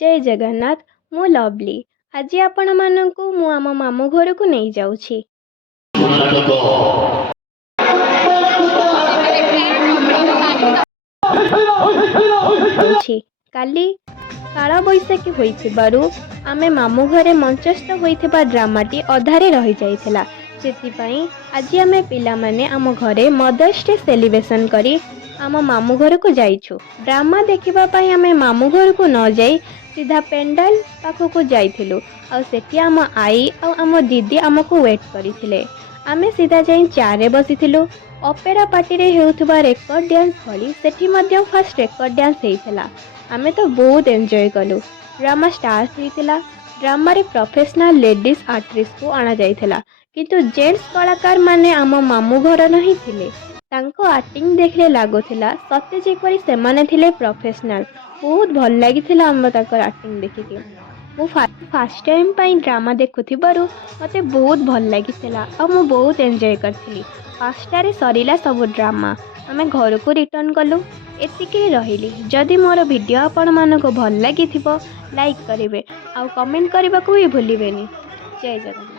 जय जगन्नाथ। मु लवली। आज आपण मानकु मु आम मामू घर को नहीं जाऊछि। काली काला बैशाखी होइथिबारु आमे मामू घरे मंचस्थ होइथिबा ड्रामाटी अधारे रही जाइथिला। सेतिपई आज आमे पिला माने आम घरे मदर्स डे सेलिब्रेशन करी आम मामू घर को जाइछु। ड्रामा देखिबा पई आमे मामू घर को न जाई सीधा पेंडाल पाखक जाइथिलु। आ सेठी आम आई आ आम दीदी आमको वेट करिथिले। आमे सीधा जाई चारे बसिथिलु। ऑपेरा पार्टी रे हेउथबा रेकॉर्ड डांस भली सेठी मध्य फर्स्ट रेकॉर्ड डांस हेइथिला। आमे तो बहुत एंजॉय कलु। ड्रामा स्टार्ट हेइथिला। ड्रामा रे प्रोफेशनल लेडीज आर्टिस्ट को आना जाइथिला, किंतु जेंट्स कलाकार माने आम मामू घर नहीं थिले। तांको एक्टिंग देखले लागोथिला सत्य जेपरी सेमाने थिले प्रोफेशनल। बहुत भल लागिथिला हम ताकर एक्टिंग देखिके। मु फर्स्ट टाइम पई ड्रामा देखुथिबारु मते बहुत भल लागिथिला आ मु बहुत एंजॉय करथिली। 5टारे सरीला सब ड्रामा। आमे घर को रिटर्न कलु। एतिके रहिली। जदि मोर वीडियो आपण मानको भल लागिथिबो लाइक करिवे आ कमेंट करबा को भी भूलिबेनी। जय जगन्नाथ।